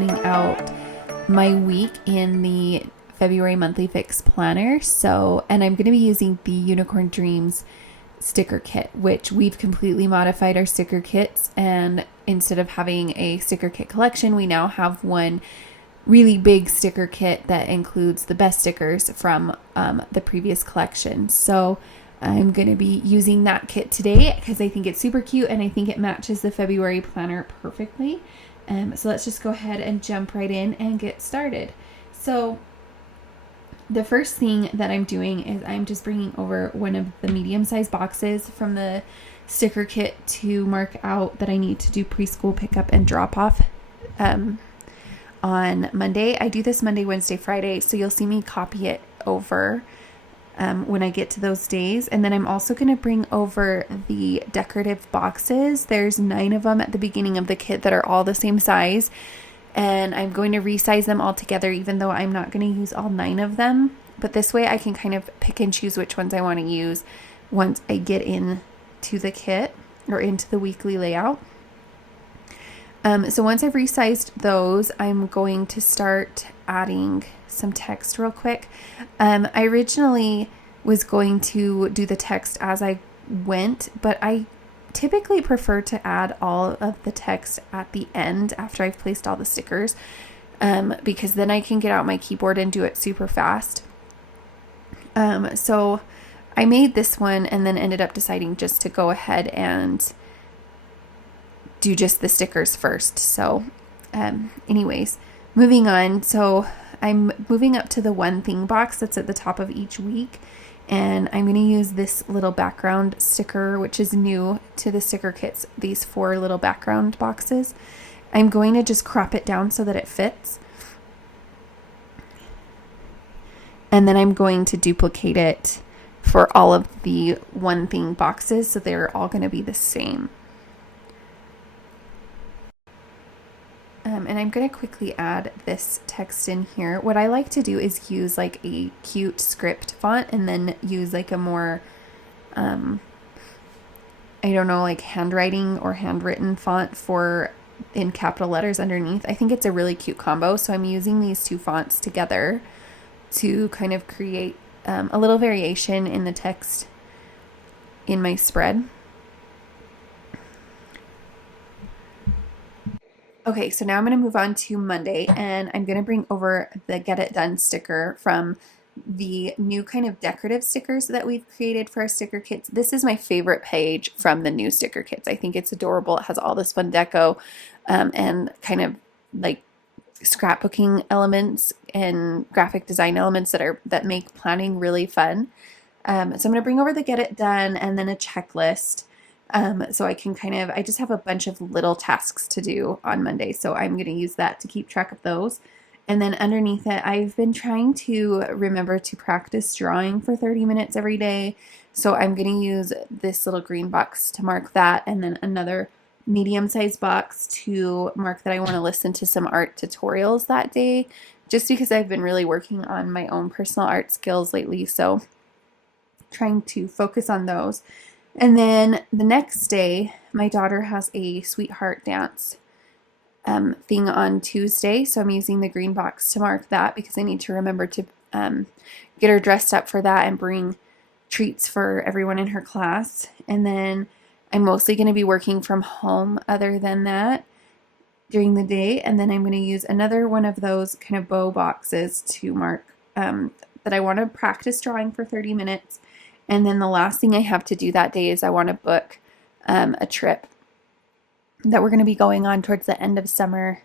planning out my week in the February monthly fix planner. So, and I'm going to be using the Unicorn Dreams sticker kit, which we've completely modified our sticker kits. And instead of having a sticker kit collection, we now have one really big sticker kit that includes the best stickers from the previous collection. So I'm going to be using that kit today because I think it's super cute and I think it matches the February planner perfectly. So let's just go ahead and jump right in and get started. So the first thing that I'm doing is I'm just bringing over one of the medium-sized boxes from the sticker kit to mark out that I need to do preschool pickup and drop-off on Monday. I do this Monday, Wednesday, Friday, so you'll see me copy it over when I get to those days. And then I'm also going to bring over the decorative boxes. There's 9 of them at the beginning of the kit that are all the same size. And I'm going to resize them all together, even though I'm not going to use all 9 of them. But this way I can kind of pick and choose which ones I want to use once I get into the kit or into the weekly layout. So once I've resized those, I'm going to start adding some text real quick. I originally was going to do the text as I went, but I typically prefer to add all of the text at the end after I've placed all the stickers, because then I can get out my keyboard and do it super fast. So I made this one and then ended up deciding just to go ahead and do just the stickers first. So anyways, moving on. So I'm moving up to the one thing box that's at the top of each week. And I'm going to use this little background sticker, which is new to the sticker kits, these 4 little background boxes. I'm going to just crop it down so that it fits. And then I'm going to duplicate it for all of the one thing boxes, so they're all going to be the same. And I'm going to quickly add this text in here. What I like to do is use like a cute script font and then use like a more, I don't know, like handwriting or handwritten font for in capital letters underneath. I think it's a really cute combo. So I'm using these 2 fonts together to kind of create a little variation in the text in my spread. Okay, so now I'm going to move on to Monday, and I'm going to bring over the Get It Done sticker from the new kind of decorative stickers that we've created for our sticker kits. This is my favorite page from the new sticker kits. I think it's adorable. It has all this fun deco and kind of like scrapbooking elements and graphic design elements that make planning really fun. So I'm going to bring over the Get It Done and then a checklist. So I can I just have a bunch of little tasks to do on Monday. So I'm going to use that to keep track of those. And then underneath it, I've been trying to remember to practice drawing for 30 minutes every day. So I'm going to use this little green box to mark that. And then another medium-sized box to mark that I want to listen to some art tutorials that day, just because I've been really working on my own personal art skills lately. So trying to focus on those. And then the next day, my daughter has a sweetheart dance thing on Tuesday. So I'm using the green box to mark that because I need to remember to get her dressed up for that and bring treats for everyone in her class. And then I'm mostly going to be working from home other than that during the day. And then I'm going to use another one of those kind of bow boxes to mark that I want to practice drawing for 30 minutes. And then the last thing I have to do that day is I want to book a trip that we're going to be going on towards the end of summer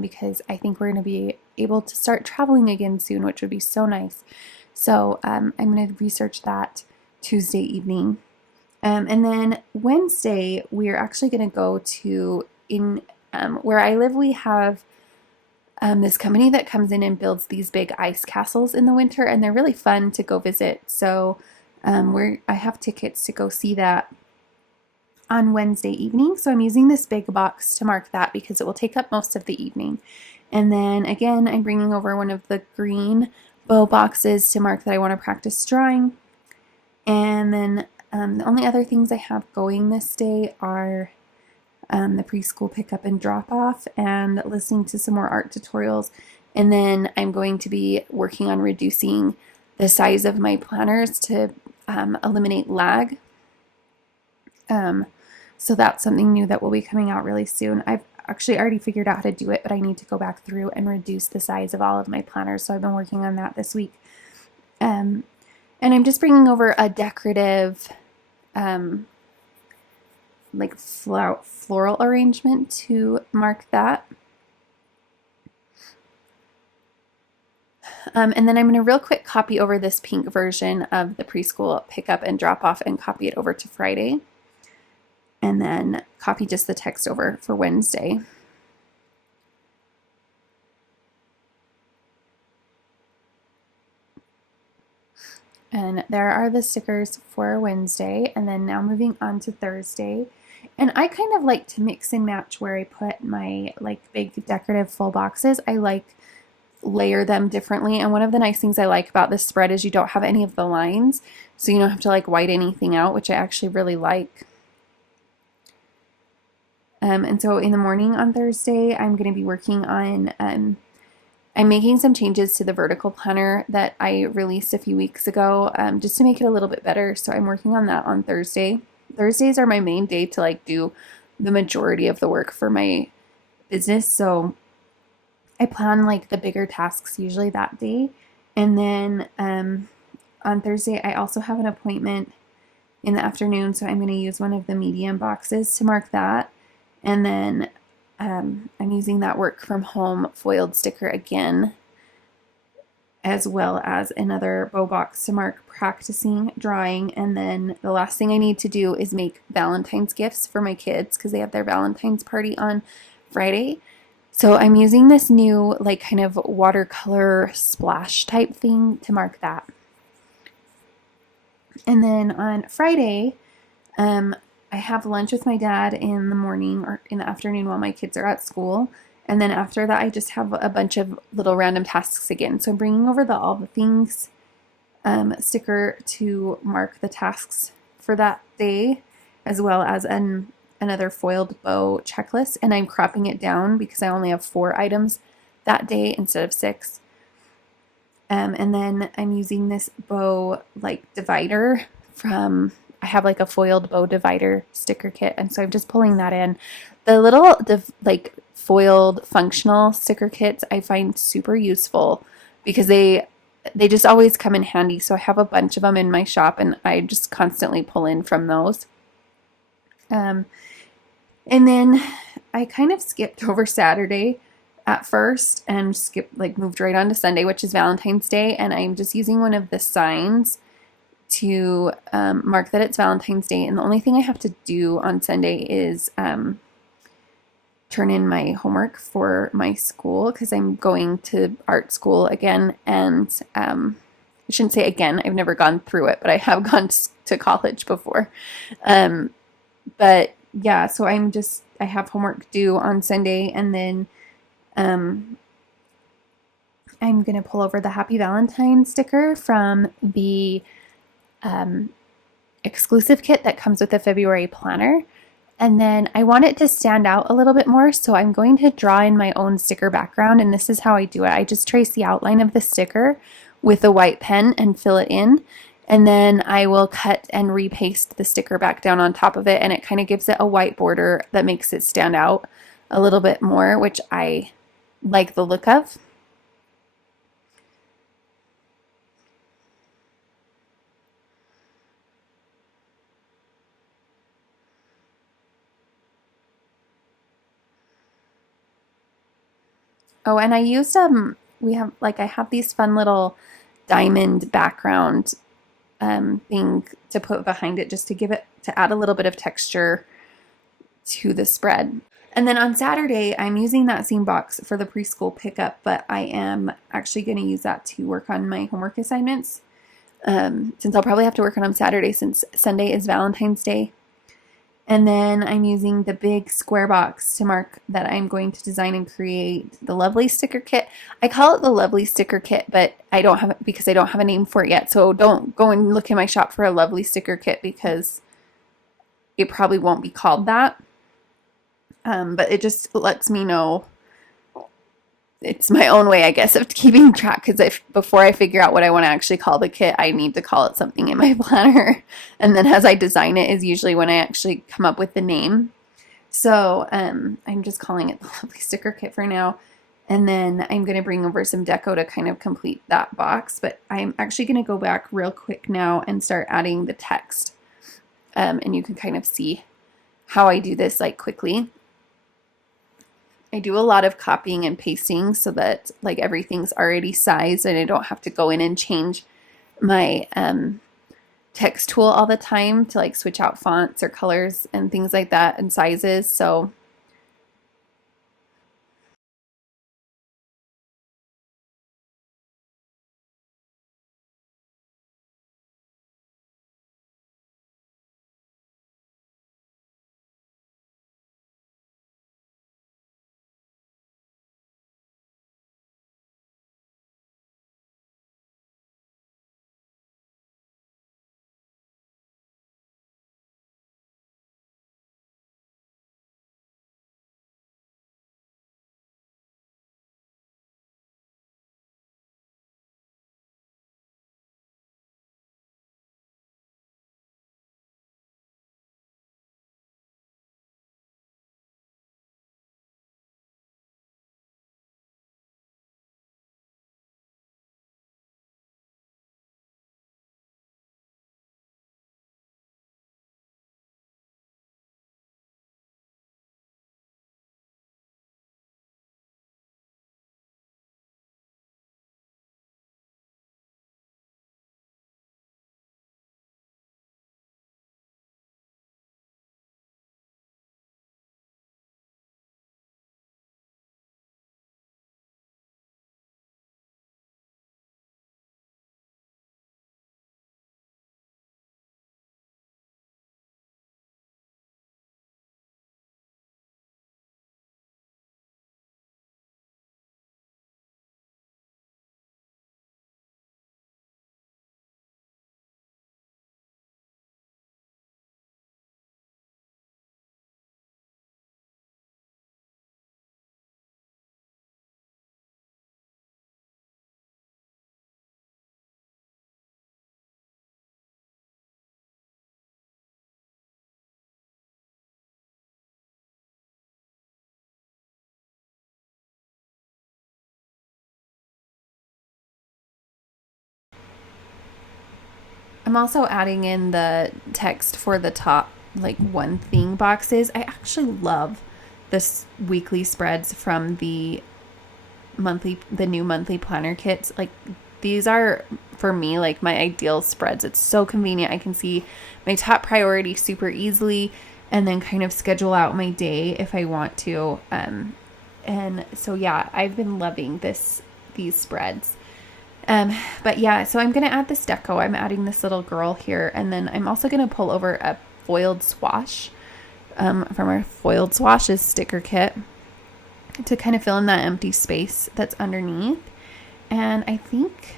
because I think we're going to be able to start traveling again soon, which would be so nice. So I'm going to research that Tuesday evening. And then Wednesday, we're actually going to go to, where I live, we have this company that comes in and builds these big ice castles in the winter, and they're really fun to go visit. So I have tickets to go see that on Wednesday evening. So I'm using this big box to mark that because it will take up most of the evening. And then again, I'm bringing over one of the green bow boxes to mark that I want to practice drawing. And then the only other things I have going this day are the preschool pickup and drop off, and listening to some more art tutorials. And then I'm going to be working on reducing the size of my planners to eliminate lag. So that's something new that will be coming out really soon. I've actually already figured out how to do it, but I need to go back through and reduce the size of all of my planners. So I've been working on that this week. And I'm just bringing over a decorative like floral arrangement to mark that. And then I'm going to real quick copy over this pink version of the preschool pickup and drop off and copy it over to Friday. And then copy just the text over for Wednesday. And there are the stickers for Wednesday. And then now moving on to Thursday. And I kind of like to mix and match where I put my like big decorative full boxes. I like layer them differently. And one of the nice things I like about this spread is you don't have any of the lines. So you don't have to like white anything out, which I actually really like. And so in the morning on Thursday, I'm going to be working on, I'm making some changes to the vertical planner that I released a few weeks ago, just to make it a little bit better. So I'm working on that on Thursday. Thursdays are my main day to like do the majority of the work for my business. So I plan like the bigger tasks usually that day. And then on Thursday, I also have an appointment in the afternoon. So I'm going to use one of the medium boxes to mark that. And then I'm using that work from home foiled sticker again, as well as another bow box to mark practicing drawing. And then the last thing I need to do is make Valentine's gifts for my kids because they have their Valentine's party on Friday. So I'm using this new like kind of watercolor splash type thing to mark that. And then on Friday, I have lunch with my dad in the morning or in the afternoon while my kids are at school. And then after that, I just have a bunch of little random tasks again. So I'm bringing over the All the Things sticker to mark the tasks for that day, as well as another foiled bow checklist. And I'm cropping it down because I only have 4 items that day instead of 6. And then I'm using this bow like divider from... I have like a foiled bow divider sticker kit, and so I'm just pulling that in. The little like foiled functional sticker kits I find super useful because they just always come in handy. So I have a bunch of them in my shop, and I just constantly pull in from those. And then I kind of skipped over Saturday at first and moved right on to Sunday, which is Valentine's Day, and I'm just using one of the signs to mark that it's Valentine's Day. And the only thing I have to do on Sunday is turn in my homework for my school because I'm going to art school again. And I shouldn't say again, I've never gone through it, but I have gone to college before. But yeah, so I have homework due on Sunday, and then I'm going to pull over the Happy Valentine's sticker from the exclusive kit that comes with the February planner. And then I want it to stand out a little bit more, so I'm going to draw in my own sticker background, and this is how I do it. I just trace the outline of the sticker with a white pen and fill it in, and then I will cut and repaste the sticker back down on top of it, and it kind of gives it a white border that makes it stand out a little bit more, which I like the look of. Oh, and I used I have these fun little diamond background thing to put behind it just to add a little bit of texture to the spread. And then on Saturday, I'm using that same box for the preschool pickup, but I am actually going to use that to work on my homework assignments, since I'll probably have to work on them Saturday since Sunday is Valentine's Day. And then I'm using the big square box to mark that I'm going to design and create the Lovely sticker kit. I call it the Lovely sticker kit, but I don't have it because I don't have a name for it yet. So don't go and look in my shop for a Lovely sticker kit because it probably won't be called that. But it just lets me know. It's my own way, I guess, of keeping track, because if before I figure out what I want to actually call the kit, I need to call it something in my planner. And then as I design it is usually when I actually come up with the name. So I'm just calling it the Lovely Sticker Kit for now. And then I'm going to bring over some deco to kind of complete that box. But I'm actually going to go back real quick now and start adding the text. And you can kind of see how I do this like quickly. I do a lot of copying and pasting so that like everything's already sized and I don't have to go in and change my text tool all the time to like switch out fonts or colors and things like that and sizes. So I'm also adding in the text for the top like one thing boxes. I actually love this weekly spreads from the new monthly planner kits. Like these are for me like my ideal spreads. It's so convenient. I can see my top priority super easily and then kind of schedule out my day if I want to. And so yeah, I've been loving these spreads. But yeah, so I'm going to add this deco. I'm adding this little girl here. And then I'm also going to pull over a foiled swash from our foiled swashes sticker kit to kind of fill in that empty space that's underneath. And I think,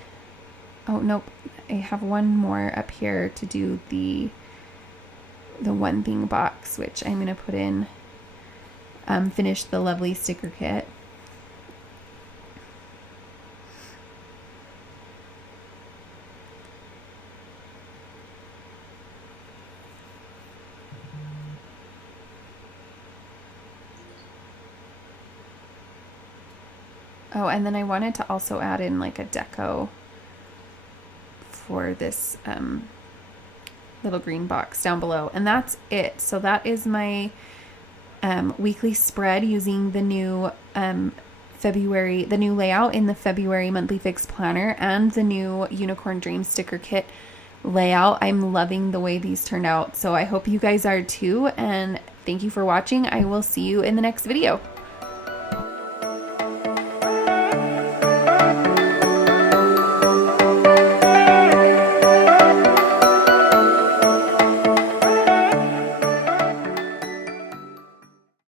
oh nope, I have one more up here to do the one thing box, which I'm going to put in, finish the lovely sticker kit. Oh, and then I wanted to also add in like a deco for this little green box down below. And that's it. So that is my weekly spread using the new the new layout in the February monthly fix planner and the new Unicorn Dream sticker kit layout. I'm loving the way these turned out. So I hope you guys are too. And thank you for watching. I will see you in the next video.